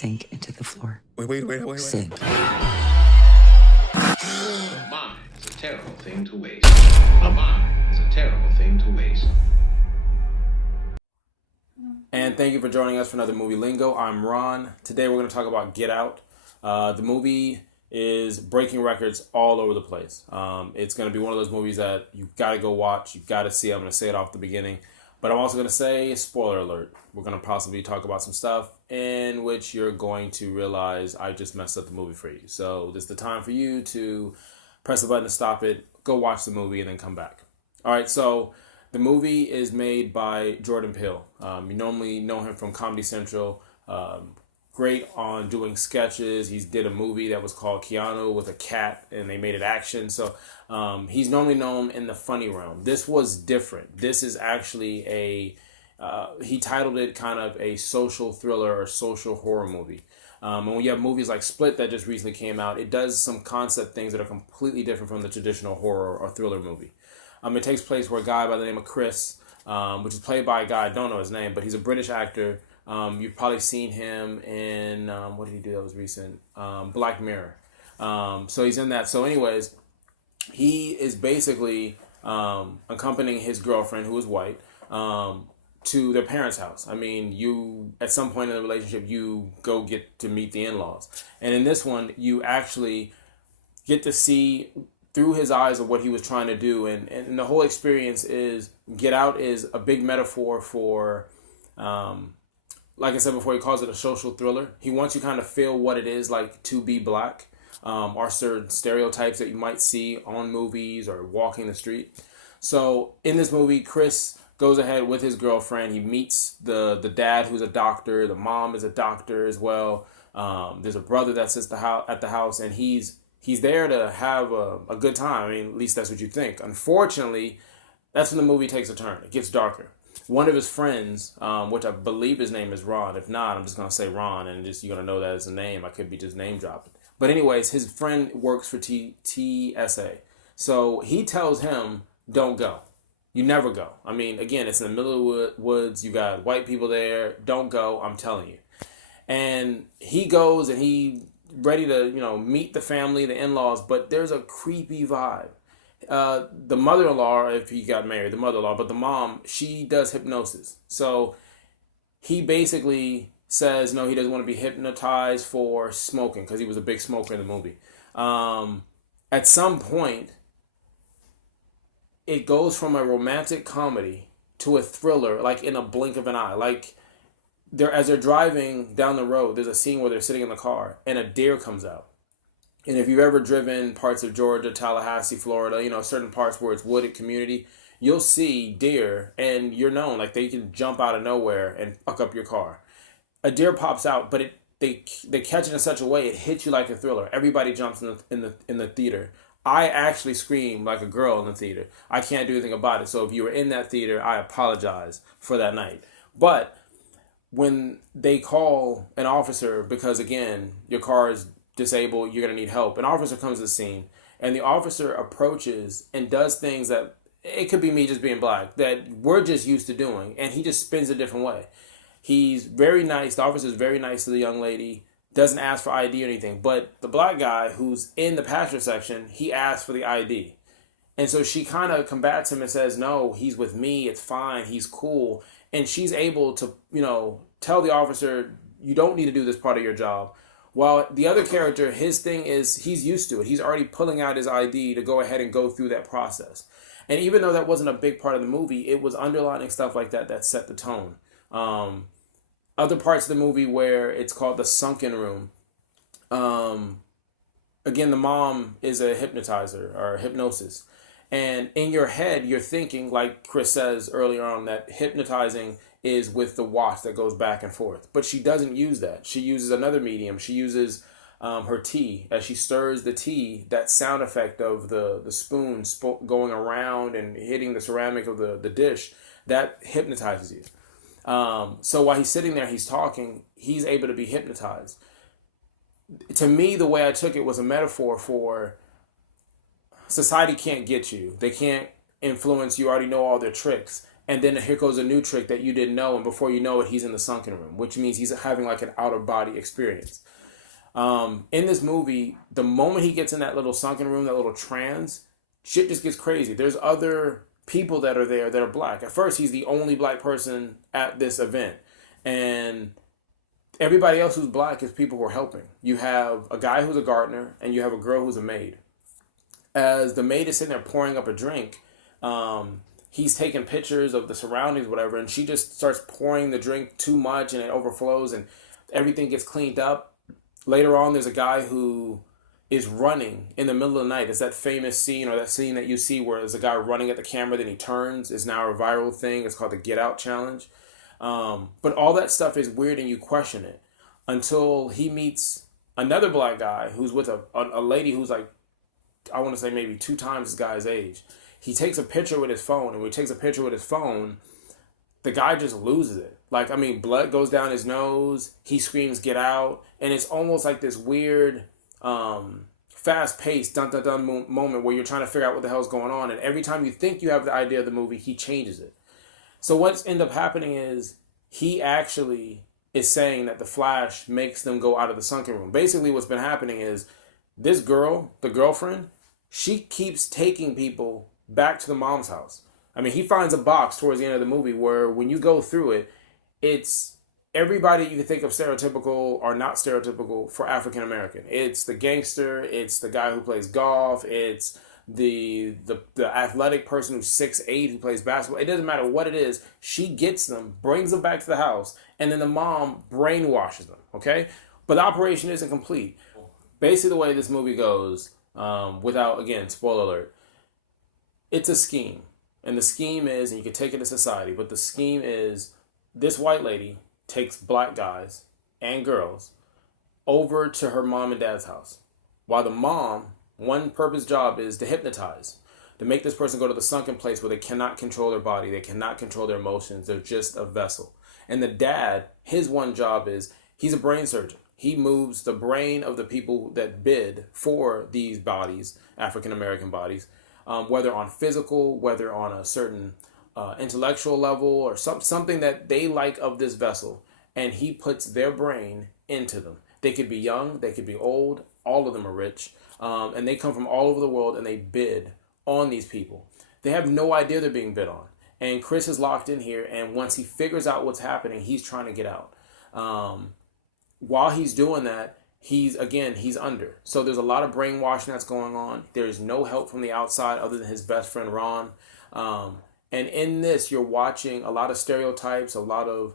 sink into the floor. Wait. Sink. A mind is a terrible thing to waste. A mind is a terrible thing to waste. And thank you for joining us for another movie Lingo. I'm Ron. Today we're going to talk about Get Out. The movie is breaking records all over the place. It's going to be one of those movies that you've got to go watch. You've got to see. I'm going to say it off the beginning. But I'm also going to say, spoiler alert, we're going to possibly talk about some stuff in which you're going to realize I just messed up the movie for you. So this is the time for you to press the button to stop it, go watch the movie, and then come back. All right, so the movie is made by Jordan Peele. You normally know him from Comedy Central. Great on doing sketches. He did a movie that was called Keanu with a cat, and they made it action. So he's normally known in the funny realm. This was different. This is actually he titled it kind of a social thriller or social horror movie. And when you have movies like Split that just recently came out, it does some concept things that are completely different from the traditional horror or thriller movie. It takes place where a guy by the name of Chris, which is played by a guy, I don't know his name, but he's a British actor. You've probably seen him in, what did he do that was recent? Black Mirror. So he's in that. So anyways, he is basically accompanying his girlfriend, who is white, to their parents' house. I mean, you, at some point in the relationship, you go get to meet the in-laws. And in this one, you actually get to see through his eyes of what he was trying to do. And the whole experience is, Get Out is a big metaphor for, like I said before, he calls it a social thriller. He wants you kind of feel what it is like to be black, or certain stereotypes that you might see on movies or walking the street. So in this movie, Chris goes ahead with his girlfriend. He meets the dad, who's a doctor. The mom is a doctor as well. There's a brother that sits at the house, and he's there to have a good time. I mean, at least that's what you think. Unfortunately, that's when the movie takes a turn. It gets darker. One of his friends, which I believe his name is Ron. If not, I'm just going to say Ron, and just you're going to know that as a name. I could be just name dropping. But anyways, his friend works for TSA. So he tells him, don't go. You never go. I mean, again, it's in the middle of the woods. You got white people there. Don't go. I'm telling you. And he goes, and he ready to, meet the family, the in-laws, but there's a creepy vibe. The mother-in-law, if he got married, the mother-in-law, but the mom, she does hypnosis. So he basically says, no, he doesn't want to be hypnotized for smoking, because he was a big smoker in the movie. At some point, it goes from a romantic comedy to a thriller, like in a blink of an eye. Like, as they're driving down the road, there's a scene where they're sitting in the car, and a deer comes out. And if you've ever driven parts of Georgia, Tallahassee, Florida, certain parts where it's wooded community, you'll see deer, and you're known, like they can jump out of nowhere and fuck up your car. A deer pops out, but they catch it in such a way it hits you like a thriller. Everybody jumps in the theater. I actually screamed like a girl in the theater. I can't do anything about it. So if you were in that theater, I apologize for that night. But when they call an officer, because again, your car is disabled, you're going to need help. An officer comes to the scene, and the officer approaches and does things that, it could be me just being black, that we're just used to doing, and he just spins a different way. He's very nice. The officer is very nice to the young lady, doesn't ask for ID or anything, but the black guy who's in the passenger section, he asks for the ID. And so she kind of combats him and says, no, he's with me, it's fine, he's cool. And she's able to, tell the officer, you don't need to do this part of your job. While the other character, his thing is he's used to it. He's already pulling out his ID to go ahead and go through that process. And even though that wasn't a big part of the movie, it was underlining stuff like that set the tone. Other parts of the movie where it's called the sunken room. Again, the mom is a hypnotizer or hypnosis. And in your head, you're thinking, like Chris says earlier on, that hypnotizing is with the watch that goes back and forth. But she doesn't use that. She uses another medium. She uses her tea. As she stirs the tea, that sound effect of the spoon going around and hitting the ceramic of the dish, that hypnotizes you. So while he's sitting there, he's talking, he's able to be hypnotized. To me, the way I took it was a metaphor for society can't get you. They can't influence you. Already know all their tricks. And then here goes a new trick that you didn't know, and before you know it, he's in the sunken room, which means he's having like an out of body experience. In this movie, the moment he gets in that little sunken room, that little trance, shit just gets crazy. There's other people that are there that are black. At first, he's the only black person at this event, and everybody else who's black is people who are helping. You have a guy who's a gardener, and you have a girl who's a maid. As the maid is sitting there pouring up a drink, he's taking pictures of the surroundings, whatever, and she just starts pouring the drink too much, and it overflows, and everything gets cleaned up. Later on, there's a guy who is running in the middle of the night. It's that famous scene, or that scene that you see where there's a guy running at the camera, then he turns. It's now a viral thing. It's called the Get Out Challenge. But all that stuff is weird, and you question it until he meets another black guy who's with a lady who's like, I want to say maybe 2 times this guy's age. He takes a picture with his phone, and when he takes a picture with his phone, the guy just loses it. Like, I mean, blood goes down his nose. He screams, "Get out!" And it's almost like this weird, fast-paced, dun-dun-dun moment where you're trying to figure out what the hell's going on. And every time you think you have the idea of the movie, he changes it. So what's end up happening is he actually is saying that the Flash makes them go out of the sunken room. Basically, what's been happening is this girl, the girlfriend, she keeps taking people back to the mom's house. I mean, he finds a box towards the end of the movie where when you go through it, it's everybody you can think of stereotypical or not stereotypical for African American. It's the gangster, it's the guy who plays golf, it's the athletic person who's 6'8" who plays basketball. It doesn't matter what it is. She gets them, brings them back to the house, and then the mom brainwashes them, okay? But the operation isn't complete. Basically, the way this movie goes, without, again, spoiler alert, it's a scheme. And the scheme is, and you can take it to society, but the scheme is this white lady takes black guys and girls over to her mom and dad's house. While the mom, one purpose job is to hypnotize, to make this person go to the sunken place where they cannot control their body, they cannot control their emotions, they're just a vessel. And the dad, his one job is, he's a brain surgeon. He moves the brain of the people that bid for these bodies, African American bodies, whether on physical, whether on a certain intellectual level, or something that they like of this vessel, and he puts their brain into them. They could be young, they could be old, all of them are rich, and they come from all over the world, and they bid on these people. They have no idea they're being bid on. And Chris is locked in here, and once he figures out what's happening, he's trying to get out. While he's doing that, he's under. So there's a lot of brainwashing that's going on. There's no help from the outside other than his best friend, Ron. And in this, you're watching a lot of stereotypes, a lot of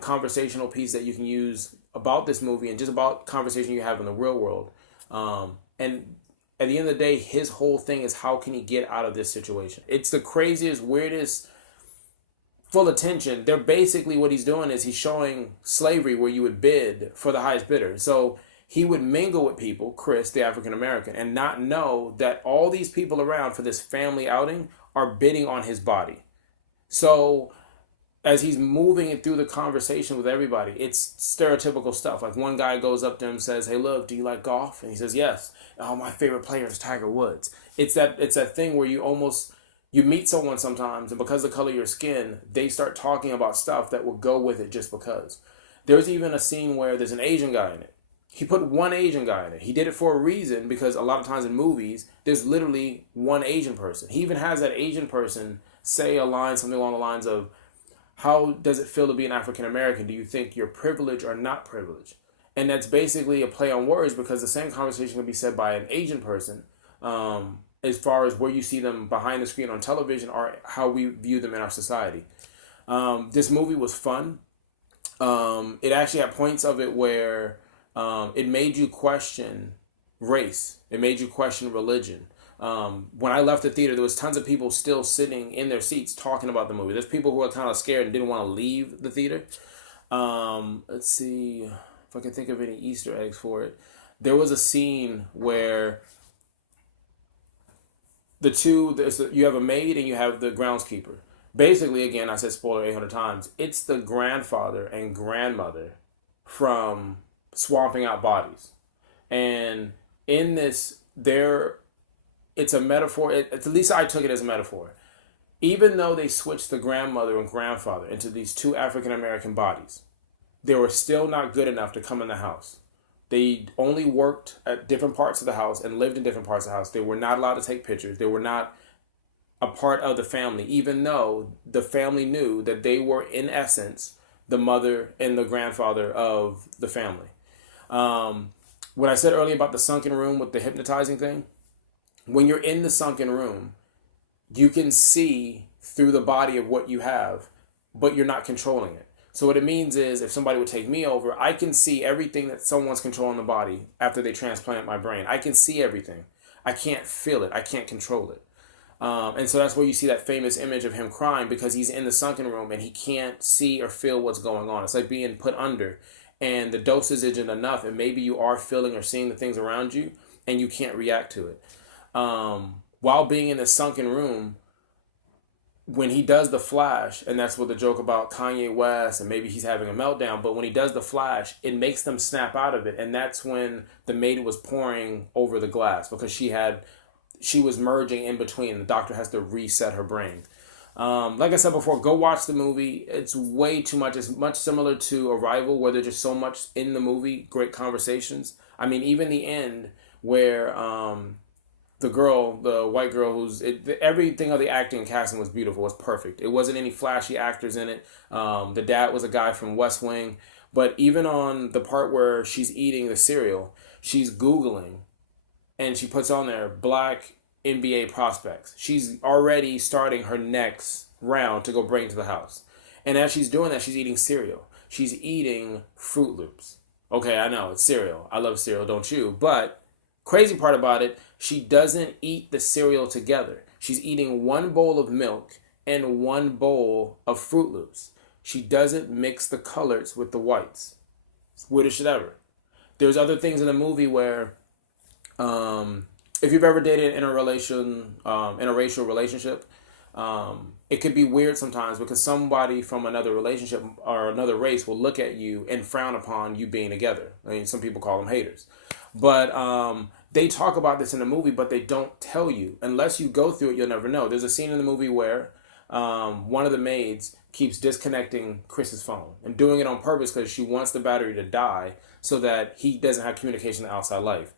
conversational pieces that you can use about this movie and just about conversation you have in the real world. And at the end of the day, his whole thing is how can he get out of this situation? It's the craziest, weirdest, full of tension. They're basically, what he's doing is he's showing slavery where you would bid for the highest bidder. So he would mingle with people, Chris, the African American, and not know that all these people around for this family outing are bidding on his body. So as he's moving through the conversation with everybody, it's stereotypical stuff. Like one guy goes up to him and says, "Hey, look, do you like golf?" And he says, "Yes." "Oh, my favorite player is Tiger Woods." It's that thing where you meet someone sometimes, and because of the color of your skin, they start talking about stuff that will go with it just because. There's even a scene where there's an Asian guy in it. He put one Asian guy in it. He did it for a reason, because a lot of times in movies, there's literally one Asian person. He even has that Asian person say a line, something along the lines of, "How does it feel to be an African American? Do you think you're privileged or not privileged?" And that's basically a play on words, because the same conversation can be said by an Asian person, as far as where you see them behind the screen on television or how we view them in our society. This movie was fun. It actually had points of it where it made you question race. It made you question religion. When I left the theater, there was tons of people still sitting in their seats talking about the movie. There's people who are kind of scared and didn't want to leave the theater. Let's see if I can think of any Easter eggs for it. There was a scene where you have a maid and you have the groundskeeper. Basically, again, I said spoiler 800 times, it's the grandfather and grandmother from Swamping Out Bodies. And in this, it's a metaphor, at least I took it as a metaphor. Even though they switched the grandmother and grandfather into these two African American bodies, they were still not good enough to come in the house. They only worked at different parts of the house and lived in different parts of the house. They were not allowed to take pictures. They were not a part of the family, even though the family knew that they were, in essence, the mother and the grandfather of the family. What I said earlier about the sunken room with the hypnotizing thing, when you're in the sunken room, you can see through the body of what you have, but you're not controlling it. So what it means is, if somebody would take me over, I can see everything that someone's controlling the body after they transplant my brain. I can see everything. I can't feel it. I can't control it. And so that's where you see that famous image of him crying, because he's in the sunken room and he can't see or feel what's going on. It's like being put under, and the dosage isn't enough, and maybe you are feeling or seeing the things around you and you can't react to it. While being in the sunken room, when he does the flash, and that's what the joke about Kanye West and maybe he's having a meltdown, but when he does the flash, it makes them snap out of it. And that's when the maid was pouring over the glass, because she was merging in between. The doctor has to reset her brain. Like I said before, go watch the movie. It's way too much. It's much similar to Arrival, where there's just so much in the movie, great conversations. I mean, even the end where the girl, the white girl, everything of the acting and casting was beautiful, was perfect. It wasn't any flashy actors in it. The dad was a guy from West Wing. But even on the part where she's eating the cereal, she's Googling, and she puts on there black NBA prospects. She's already starting her next round to go bring to the house. And as she's doing that, she's eating cereal. She's eating Fruit Loops. Okay, I know, it's cereal. I love cereal, don't you? But crazy part about it, she doesn't eat the cereal together. She's eating one bowl of milk and one bowl of Fruit Loops. She doesn't mix the colors with the whites. It's weirdest shit ever. There's other things in the movie where, if you've ever dated in a interracial relationship, it could be weird sometimes, because somebody from another relationship or another race will look at you and frown upon you being together. I mean, some people call them haters. But they talk about this in the movie, but they don't tell you. Unless you go through it, you'll never know. There's a scene in the movie where one of the maids keeps disconnecting Chris's phone and doing it on purpose because she wants the battery to die so that he doesn't have communication with outside life.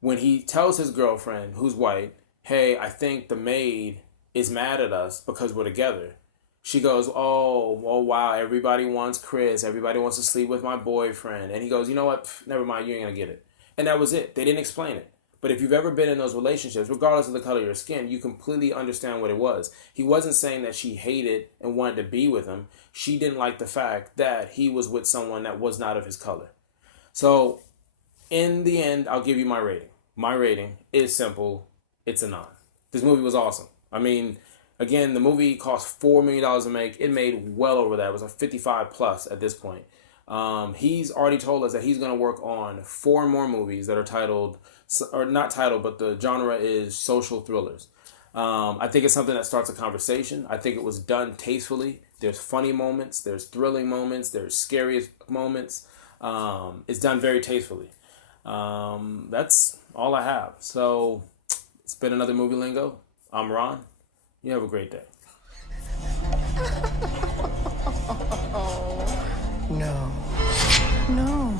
When he tells his girlfriend, who's white, hey, I think the maid is mad at us because we're together, she goes, oh, wow, everybody wants Chris. Everybody wants to sleep with my boyfriend. And he goes, you know what? Never mind, you ain't going to get it. And that was it. They didn't explain it. But if you've ever been in those relationships, regardless of the color of your skin, you completely understand what it was. He wasn't saying that she hated and wanted to be with him. She didn't like the fact that he was with someone that was not of his color. So in the end, I'll give you my rating. My rating is simple. It's a 9. This movie was awesome. I mean, again, the movie cost $4 million to make. It made well over that. It was a 55 plus at this point. He's already told us that he's going to work on 4 more movies that are titled, or not titled, but the genre is social thrillers. I think it's something that starts a conversation. I think it was done tastefully. There's funny moments. There's thrilling moments. There's scary moments. It's done very tastefully. That's all I have. So it's been another Movie Lingo. I'm Ron. You have a great day. No. No.